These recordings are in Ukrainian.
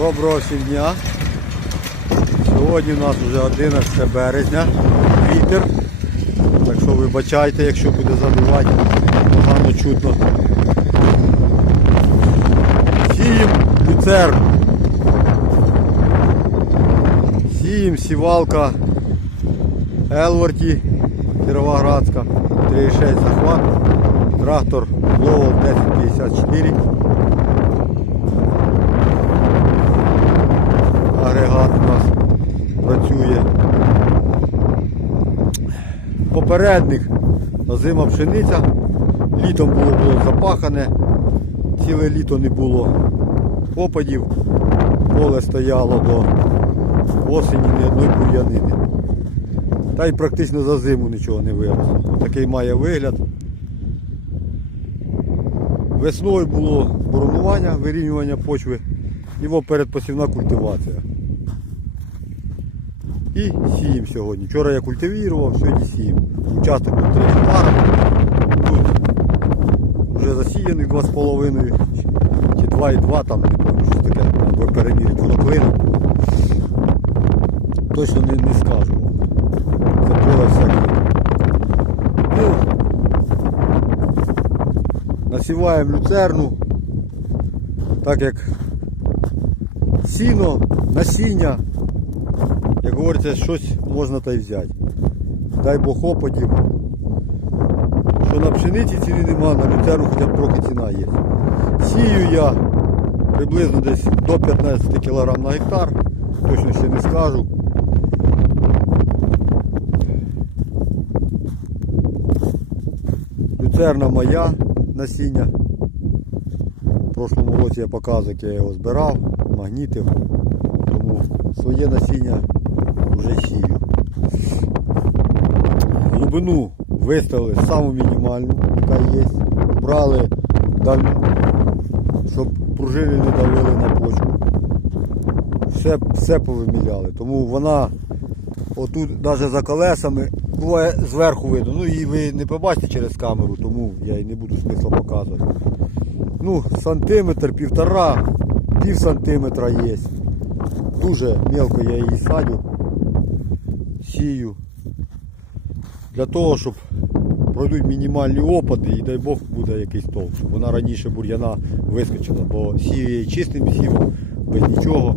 Доброго всім дня. Сьогодні у нас вже 11 березня, вітер. Так що вибачайте, якщо буде задувати, погано чутно. Сієм люцерн. Сієм сівалка Елворті Кіровоградська, 3,6 захват, трактор Ловол 1054. агрегат у нас працює. Попередник зима пшениця. Літом було, було запахане, ціле літо не було опадів, поле стояло до осені ні одної бур'янини. Та й практично за зиму нічого не виросло. Отакий має вигляд. Весною було боронування, вирівнювання почви, його передпосівна культивація. І сіємо сьогодні. Вчора я культивував, сьогодні сіємо. Участок тут 3 гектара. Тут вже засіяний 2,5 чи 2,2 там, щось таке, ви перемірити воно Точно не, не скажу. Це поле всяке. Ну, насіваємо люцерну, так як сіно, насіння, як говориться, щось можна та й взяти. Дай Бог опадів. Що на пшениці ціни нема, на люцерну хоча б трохи ціна є. Сію я приблизно десь до 15 кг на гектар, точно ще не скажу. Люцерна моя насіння. В прошлому році я показував, як я його збирав, магнітив. Тому своє насіння вже сію. Глибину виставили саму мінімальну, яка є. Брали щоб пружини не давили на почву. Все, все повиміряли. Тому вона отут навіть за колесами буває зверху видно. Ну її ви не побачите через камеру, тому я і не буду смисла показувати. Ну, сантиметр, півтора, пів сантиметра є. Дуже мелко я її садю, сію. Для того, щоб пройдуть мінімальні опади і дай Бог буде якийсь толк. Вона раніше бур'яна вискочила, бо сію її чистим сів, без нічого.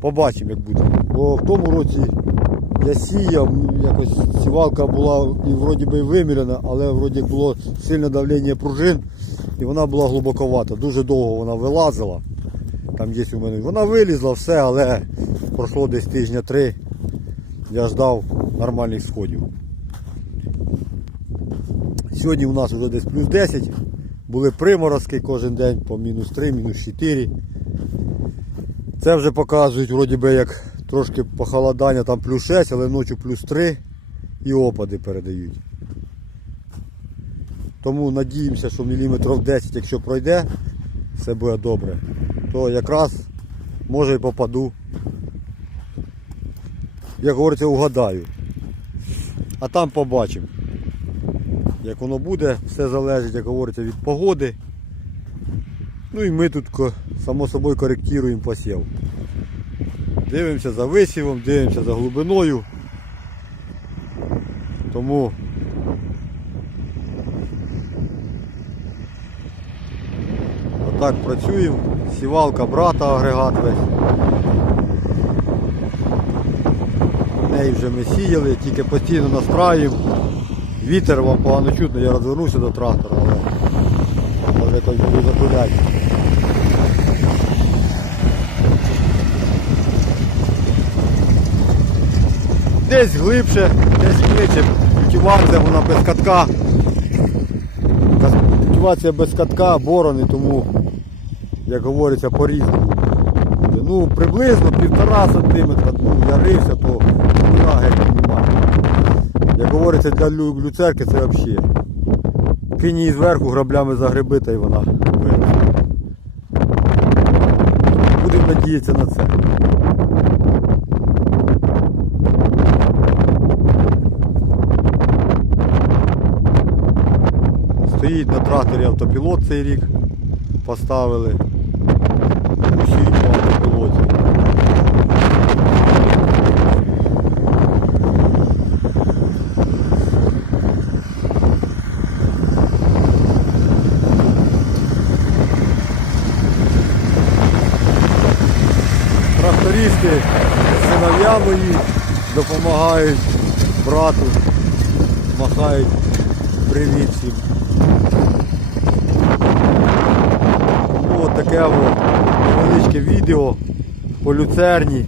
Побачимо як буде. Бо в тому році я сіяв, якось сівалка була і вроді би виміряна, але вроді було сильне давлення пружин і вона була глибоковата. Дуже довго вона вилазила. Там є у мене. Вона вилізла, все, але пройшло десь тижня три. Я ждав нормальних сходів. Сьогодні у нас вже десь плюс 10. Були приморозки кожен день по мінус 3, мінус 4. Це вже показують вроді би як трошки похолодання, там плюс 6, але ночі плюс 3 і опади передають. Тому надіємося, що міліметрів 10, якщо пройде, все буде добре, то якраз може і попаду. Як говориться, угадаю. А там побачимо. Як воно буде, все залежить, як говориться, від погоди. Ну і ми тут само собою коректуємо посів. Дивимося за висівом, дивимося за глибиною. Тому отак працюємо. Сівалка брата агрегат весь. Неї вже ми сіяли, тільки постійно настраюємо. Вітер вам погано чутно, я розвернувся до трактора, але але якось буду затуляти. Десь глибше, десь глибше. Культивація вона без катка. Культивація без катка, борони, тому, як говориться, по-різному. Ну, приблизно півтора сантиметра, ну, я рився, то. Як говориться, для лю- люцерки це взагалі. Кинь її зверху граблями загреби та й вона виросте. Будемо надіятися на це. Стоїть на тракторі автопілот цей рік. Поставили. Мої допомагають брату, махають привіт всім. Ну, от таке невеличке відео по люцерні.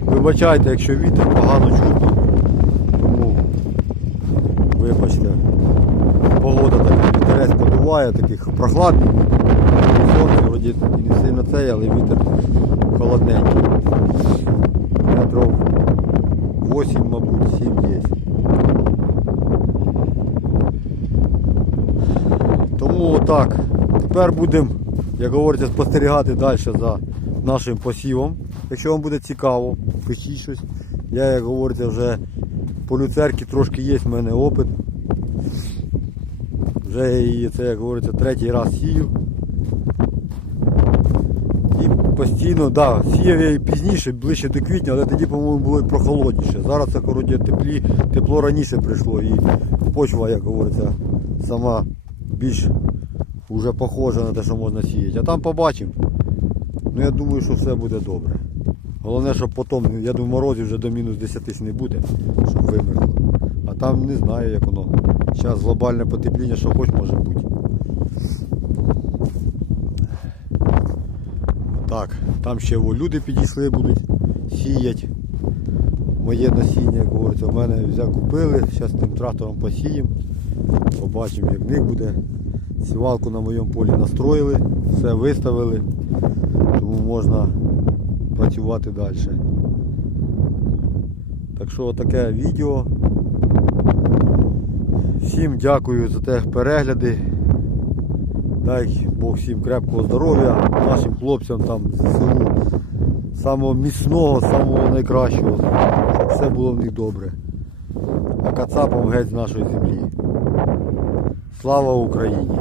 Вибачайте, якщо вітер погано чутно. Тому вибачте. Подуває, таких прохладний. Сонце вроді і не сильно цей, але вітер холодненький. Метров 8, мабуть, 7 є. Тому отак. Тепер будемо, як говориться, спостерігати далі за нашим посівом. Якщо вам буде цікаво, пишіть щось. Я, як говориться, вже по люцерці трошки є в мене опит. Вже її, це, як говориться, третій раз сію. І постійно, да, сіяв я і пізніше, ближче до квітня, але тоді, по-моєму, було і прохолодніше. Зараз це коротше, теплі, тепло раніше прийшло і почва, як говориться, сама більш вже похожа на те, що можна сіяти. А там побачимо. Ну я думаю, що все буде добре. Головне, щоб потім, я думаю, морозів вже до мінус 10 не буде, щоб вимерло. А там не знаю, як воно. Зараз глобальне потепління, що хоч може бути. Так, там ще люди підійшли, будуть сіяти. Моє насіння, як говориться, в мене взяв купили, зараз тим трактором посіємо. Побачимо, як в них буде. Сівалку на моєму полі настроїли, все виставили, тому можна працювати далі. Так що таке відео. Всім дякую за те перегляди. Дай Бог всім крепкого здоров'я, нашим хлопцям там ЗСУ, самого міцного, самого найкращого, все було в них добре. А кацапам геть з нашої землі. Слава Україні!